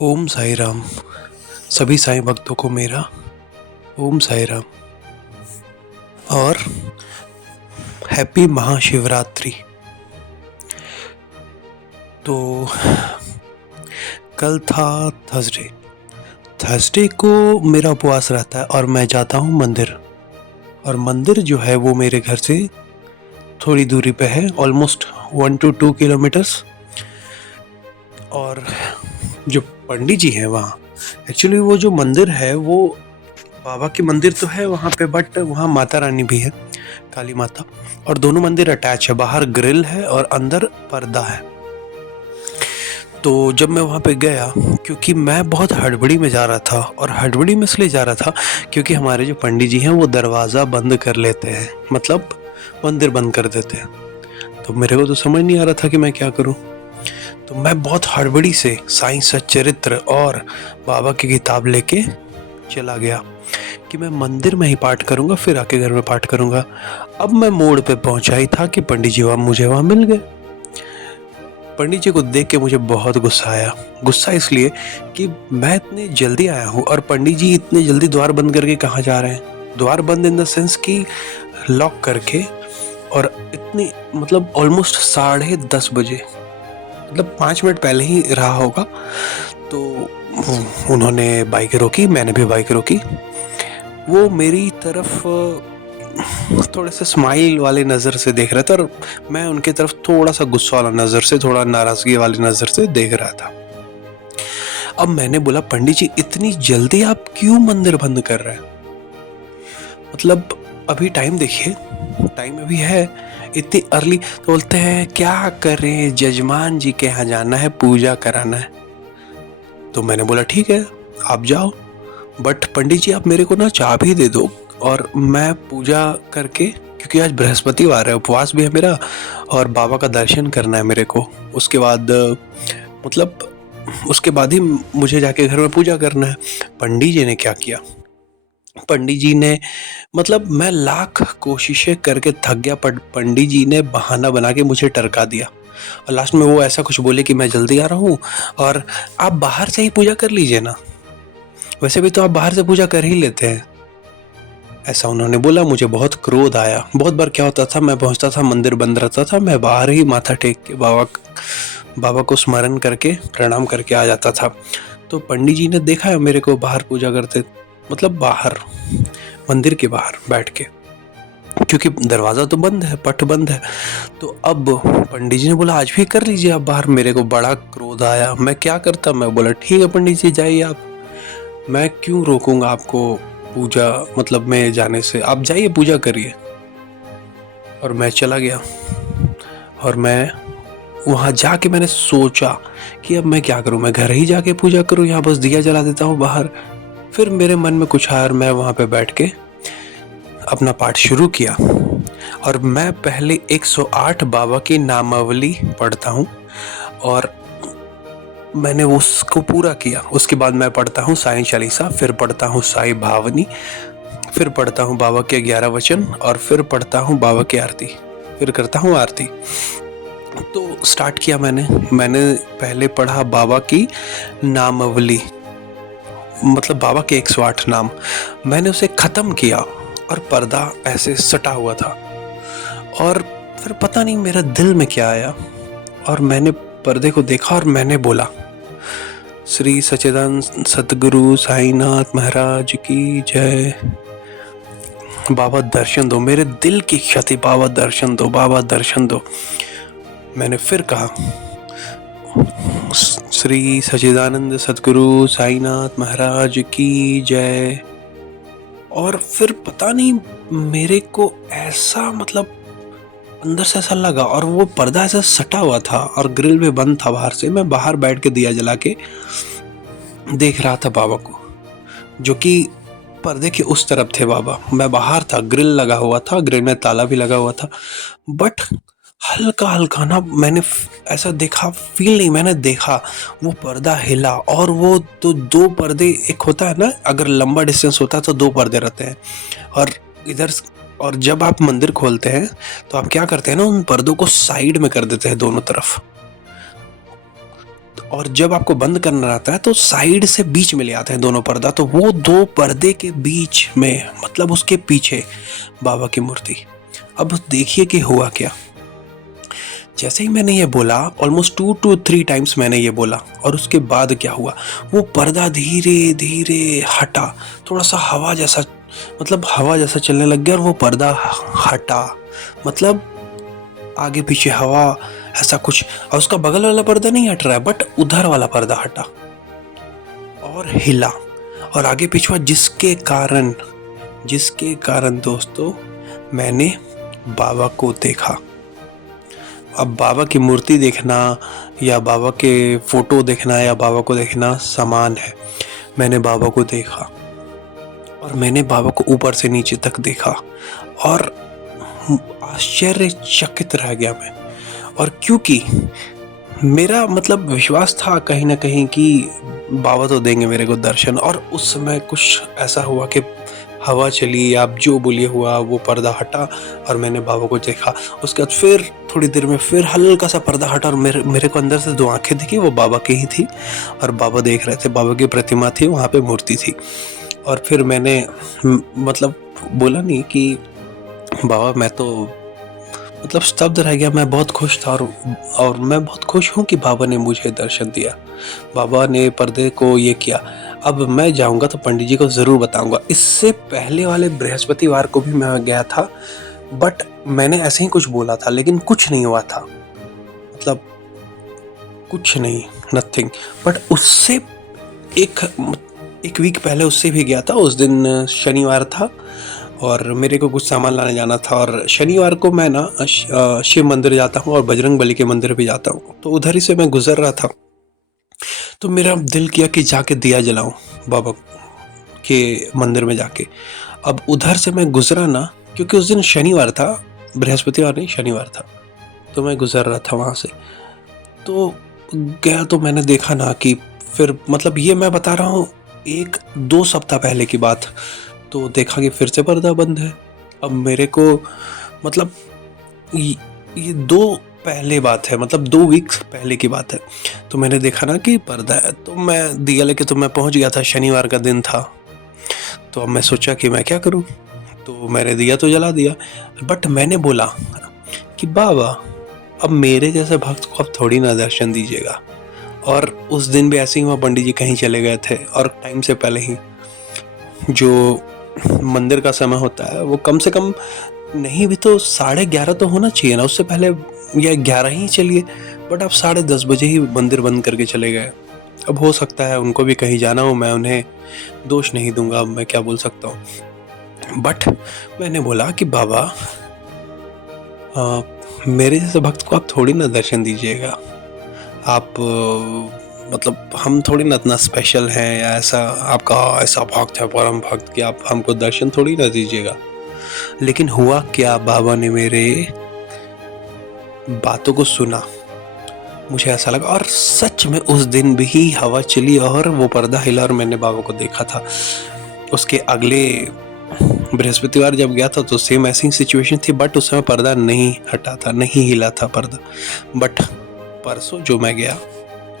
ओम साई राम। सभी साईं भक्तों को मेरा ओम साई राम और हैप्पी महाशिवरात्रि। तो कल था थर्सडे। थर्सडे को मेरा उपवास रहता है और मैं जाता हूँ मंदिर। और मंदिर जो है वो मेरे घर से थोड़ी दूरी पे है, ऑलमोस्ट 1 to 2 किलोमीटर्स। और जो पंडित जी हैं वहाँ, एक्चुअली वो जो मंदिर है वो बाबा की मंदिर तो है वहाँ पे, बट वहाँ माता रानी भी है, काली माता। और दोनों मंदिर अटैच है, बाहर ग्रिल है और अंदर पर्दा है। तो जब मैं वहाँ पे गया, क्योंकि मैं बहुत हड़बड़ी में जा रहा था, और हड़बड़ी में इसलिए जा रहा था क्योंकि हमारे जो पंडित जी हैं वो दरवाज़ा बंद कर लेते हैं, मतलब मंदिर बंद कर देते हैं। तो मेरे को तो समझ नहीं आ रहा था कि मैं क्या करूँ। तो मैं बहुत हड़बड़ी से साईं सच्चरित्र और बाबा की किताब लेके चला गया कि मैं मंदिर में ही पाठ करूंगा, फिर आके घर में पाठ करूंगा। अब मैं मोड़ पे पहुंचा ही था कि पंडित जी वहां मुझे वहां मिल गए। पंडित जी को देख के मुझे बहुत गुस्सा आया। गुस्सा इसलिए कि मैं इतने जल्दी आया हूँ और पंडित जी इतने जल्दी द्वार बंद करके कहाँ जा रहे हैं। द्वार बंद इन द सेंस कि लॉक करके, और इतनी मतलब ऑलमोस्ट 10:30 बजे, मतलब 5 मिनट पहले ही रहा होगा। तो उन्होंने बाइक रोकी, मैंने भी बाइक रोकी। वो मेरी तरफ थोड़े से स्माइल वाले नज़र से देख रहे थे और मैं उनकी तरफ थोड़ा सा गुस्सा वाला नज़र से, थोड़ा नाराज़गी वाली नज़र से देख रहा था। अब मैंने बोला, पंडित जी इतनी जल्दी आप क्यों मंदिर बंद कर रहे हैं? मतलब अभी टाइम देखिए, टाइम अभी है इतनी अर्ली। तो बोलते हैं क्या करें, जजमान जी के यहाँ जाना है, पूजा कराना है। तो मैंने बोला ठीक है आप जाओ, बट पंडित जी आप मेरे को ना चाबी दे दो और मैं पूजा करके, क्योंकि आज बृहस्पतिवार है, उपवास भी है मेरा और बाबा का दर्शन करना है मेरे को। उसके बाद मतलब उसके बाद ही मुझे जाके घर में पूजा करना है। पंडित जी ने क्या किया, पंडित जी ने, मतलब मैं लाख कोशिशें करके थक गया, पर पंडित जी ने बहाना बना के मुझे टरका दिया। और लास्ट में वो ऐसा कुछ बोले कि मैं जल्दी आ रहा हूँ और आप बाहर से ही पूजा कर लीजिए ना, वैसे भी तो आप बाहर से पूजा कर ही लेते हैं, ऐसा उन्होंने बोला। मुझे बहुत क्रोध आया। बहुत बार क्या होता था, मैं पहुंचता था, मंदिर बंद रहता था, मैं बाहर ही माथा टेक के बाबा को स्मरण करके प्रणाम करके आ जाता था। तो पंडित जी ने देखा है मेरे को बाहर पूजा करते, मतलब बाहर मंदिर के बाहर बैठ के, क्योंकि दरवाज़ा तो बंद है, पट बंद है। तो अब पंडित जी ने बोला आज भी कर लीजिए आप बाहर। मेरे को बड़ा क्रोध आया, मैं क्या करता, मैं बोला ठीक है पंडित जी जाइए आप, मैं क्यों रोकूंगा आपको पूजा मतलब में जाने से, आप जाइए पूजा करिए। और मैं चला गया और मैं वहाँ जाके मैंने सोचा कि अब मैं क्या करूँ, मैं घर ही जाके पूजा करूँ, यहाँ बस दिया जला देता हूँ बाहर। फिर मेरे मन में कुछ आया और मैं वहाँ पे बैठ के अपना पाठ शुरू किया। और मैं पहले 108 बाबा की नामावली पढ़ता हूँ और मैंने उसको पूरा किया। उसके बाद मैं पढ़ता हूँ साईं चालीसा, फिर पढ़ता हूँ साईं भावनी, फिर पढ़ता हूँ बाबा के 11 वचन, और फिर पढ़ता हूँ बाबा की आरती, फिर करता हूँ आरती। तो स्टार्ट किया मैंने पहले पढ़ा बाबा की नामावली, मतलब बाबा के 108 नाम। मैंने उसे ख़त्म किया और पर्दा ऐसे सटा हुआ था। और फिर पता नहीं मेरा दिल में क्या आया, और मैंने पर्दे को देखा और मैंने बोला, श्री सच्चिदानंद सतगुरु साईनाथ महाराज की जय। बाबा दर्शन दो, मेरे दिल की क्षति, बाबा दर्शन दो, बाबा दर्शन दो। मैंने फिर कहा, श्री सच्चिदानंद सतगुरु साईनाथ महाराज की जय। और फिर पता नहीं मेरे को ऐसा, मतलब अंदर से ऐसा लगा, और वो पर्दा ऐसा सटा हुआ था और ग्रिल भी बंद था बाहर से। मैं बाहर बैठ के दिया जला के देख रहा था बाबा को, जो कि पर्दे के उस तरफ थे बाबा। मैं बाहर था, ग्रिल लगा हुआ था, ग्रिल में ताला भी लगा हुआ था, बट हल्का हल्का ना मैंने ऐसा देखा, फील नहीं, मैंने देखा वो पर्दा हिला। और वो तो दो पर्दे, एक होता है ना अगर लंबा डिस्टेंस होता है तो दो पर्दे रहते हैं, और इधर, और जब आप मंदिर खोलते हैं तो आप क्या करते हैं ना, उन पर्दों को साइड में कर देते हैं दोनों तरफ। और जब आपको बंद करना रहता है तो साइड से बीच में ले आते हैं दोनों पर्दा, तो वो दो पर्दे के बीच में मतलब उसके पीछे बाबा की मूर्ति। अब देखिए कि हुआ क्या। जैसे ही मैंने ये बोला, ऑलमोस्ट 2 to 3 टाइम्स मैंने ये बोला, और उसके बाद क्या हुआ, वो पर्दा धीरे धीरे हटा, थोड़ा सा हवा जैसा, मतलब हवा जैसा चलने लग गया, और वो पर्दा हटा, मतलब आगे पीछे हवा ऐसा कुछ। और उसका बगल वाला पर्दा नहीं हट रहा है, बट उधर वाला पर्दा हटा और हिला और आगे पीछे, जिसके कारण दोस्तों मैंने बाबा को देखा। अब बाबा की मूर्ति देखना या बाबा के फोटो देखना या बाबा को देखना समान है। मैंने बाबा को देखा और मैंने बाबा को ऊपर से नीचे तक देखा और आश्चर्यचकित रह गया मैं। और क्योंकि मेरा मतलब विश्वास था कहीं ना कहीं कि बाबा तो देंगे मेरे को दर्शन, और उस समय कुछ ऐसा हुआ कि हवा चली, आप जो बोलिए हुआ, वो पर्दा हटा और मैंने बाबा को देखा। उसके बाद फिर थोड़ी देर में फिर हल्का सा पर्दा हटा और मेरे को अंदर से दो आंखें दिखी, वो बाबा की ही थी और बाबा देख रहे थे, बाबा की प्रतिमा थी, वहाँ पे मूर्ति थी। और फिर मैंने मतलब बोला नहीं कि बाबा, मैं तो मतलब स्तब्ध रह गया। मैं बहुत खुश था और मैं बहुत खुश हूँ कि बाबा ने मुझे दर्शन दिया, बाबा ने पर्दे को ये किया। अब मैं जाऊंगा तो पंडित जी को ज़रूर बताऊंगा। इससे पहले वाले बृहस्पतिवार को भी मैं गया था, बट मैंने ऐसे ही कुछ बोला था, लेकिन कुछ नहीं हुआ था, मतलब कुछ नहीं, नथिंग। बट उससे एक वीक पहले उससे भी गया था। उस दिन शनिवार था और मेरे को कुछ सामान लाने जाना था, और शनिवार को मैं ना शिव मंदिर जाता हूँ और बजरंग बली के मंदिर भी जाता हूँ, तो उधर ही से मैं गुजर रहा था, तो मेरा दिल किया कि जाके दिया जलाऊं बाबा के मंदिर में जाके। अब उधर से मैं गुजरा ना, क्योंकि उस दिन शनिवार था, बृहस्पतिवार नहीं शनिवार था, तो मैं गुजर रहा था वहाँ से, तो गया तो मैंने देखा ना कि फिर मतलब ये मैं बता रहा हूँ 1-2 सप्ताह पहले की बात, तो देखा कि फिर से पर्दा बंद है। अब मेरे को मतलब ये 2 पहले बात है, मतलब 2 वीक्स पहले की बात है, तो मैंने देखा ना कि पर्दा है, तो मैं दिया लेके तो मैं पहुंच गया था, शनिवार का दिन था। तो अब मैं सोचा कि मैं क्या करूं, तो मैंने दिया तो जला दिया, बट मैंने बोला कि बाबा अब मेरे जैसे भक्त को अब थोड़ी ना दर्शन दीजिएगा। और उस दिन भी ऐसे ही वहाँ पंडित जी कहीं चले गए थे, और टाइम से पहले ही जो मंदिर का समय होता है वो कम से कम नहीं भी तो 11:30 तो होना चाहिए ना, उससे पहले या 11 ही चलिए, बट अब 10:30 बजे ही मंदिर बंद करके चले गए। अब हो सकता है उनको भी कहीं जाना हो, मैं उन्हें दोष नहीं दूंगा, अब मैं क्या बोल सकता हूँ। बट मैंने बोला कि बाबा मेरे जैसे भक्त को आप थोड़ी ना दर्शन दीजिएगा, आप मतलब हम थोड़ी ना इतना स्पेशल हैं, या ऐसा आपका ऐसा भक्त है, परम भक्त, कि आप हमको दर्शन थोड़ी ना दीजिएगा। लेकिन हुआ क्या, बाबा ने मेरे बातों को सुना, मुझे ऐसा लगा, और सच में उस दिन भी हवा चली और वो पर्दा हिला और मैंने बाबा को देखा था। उसके अगले बृहस्पतिवार जब गया था तो सेम ऐसी सिचुएशन थी, बट उस समय पर्दा नहीं हटा था, नहीं हिला था पर्दा। बट परसों जो मैं गया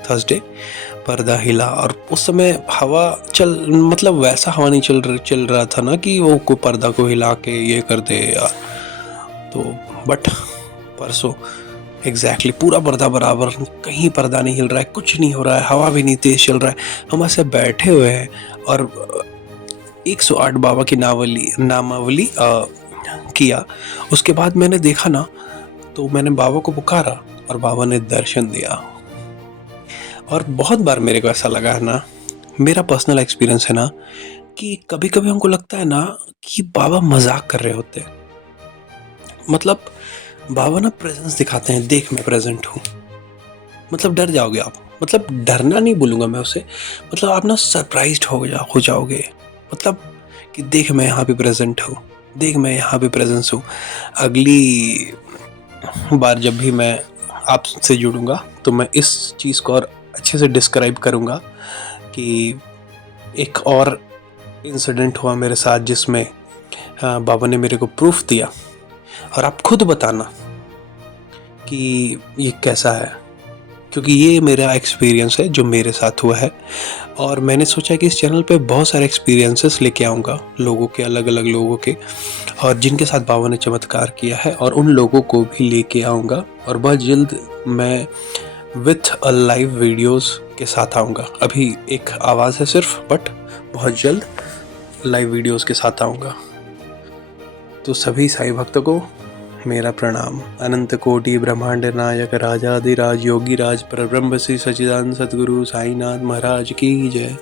थर्सडे, पर्दा हिला, और उस समय हवा मतलब वैसा हवा नहीं चल रहा था ना कि वो को पर्दा को हिला के ये कर दे यार, तो बट परसों एग्जैक्टली पूरा पर्दा बराबर, कहीं पर्दा नहीं हिल रहा है, कुछ नहीं हो रहा है, हवा भी नहीं तेज चल रहा है, हम ऐसे बैठे हुए हैं और 108 बाबा की नामावली किया। उसके बाद मैंने देखा ना, तो मैंने बाबा को पुकारा और बाबा ने दर्शन दिया। और बहुत बार मेरे को ऐसा लगा है ना, मेरा पर्सनल एक्सपीरियंस है ना, कि कभी कभी हमको लगता है ना कि बाबा मजाक कर रहे होते हैं। मतलब बाबा ना प्रेजेंस दिखाते हैं, देख मैं प्रेजेंट हूँ, मतलब डर जाओगे आप, मतलब डरना नहीं बोलूँगा मैं उसे, मतलब आप ना सरप्राइज्ड हो जाओगे, मतलब कि देख मैं यहाँ पे प्रेजेंट हूँ, देख मैं यहाँ पे प्रेजेंस हूँ। अगली बार जब भी मैं आपसे जुड़ूंगा तो मैं इस चीज़ को और अच्छे से डिस्क्राइब करूँगा कि एक और इंसिडेंट हुआ मेरे साथ जिसमें बाबा ने मेरे को प्रूफ दिया, और आप खुद बताना कि ये कैसा है, क्योंकि ये मेरा एक्सपीरियंस है जो मेरे साथ हुआ है। और मैंने सोचा कि इस चैनल पे बहुत सारे एक्सपीरियंसेस लेके आऊँगा, लोगों के, अलग अलग लोगों के, और जिनके साथ बाबा ने चमत्कार किया है, और उन लोगों को भी लेके आऊँगा। और बहुत जल्द मैं विथ अ लाइव वीडियोस के साथ आऊँगा। अभी एक आवाज़ है सिर्फ, बट बहुत जल्द लाइव वीडियोस के साथ आऊँगा। तो सभी साईं भक्तों को मेरा प्रणाम। अनंत कोटि ब्रह्मांड नायक राजाधिराज योगी राज परब्रह्म श्री सच्चिदानंद सद्गुरु साईनाथ महाराज की जय।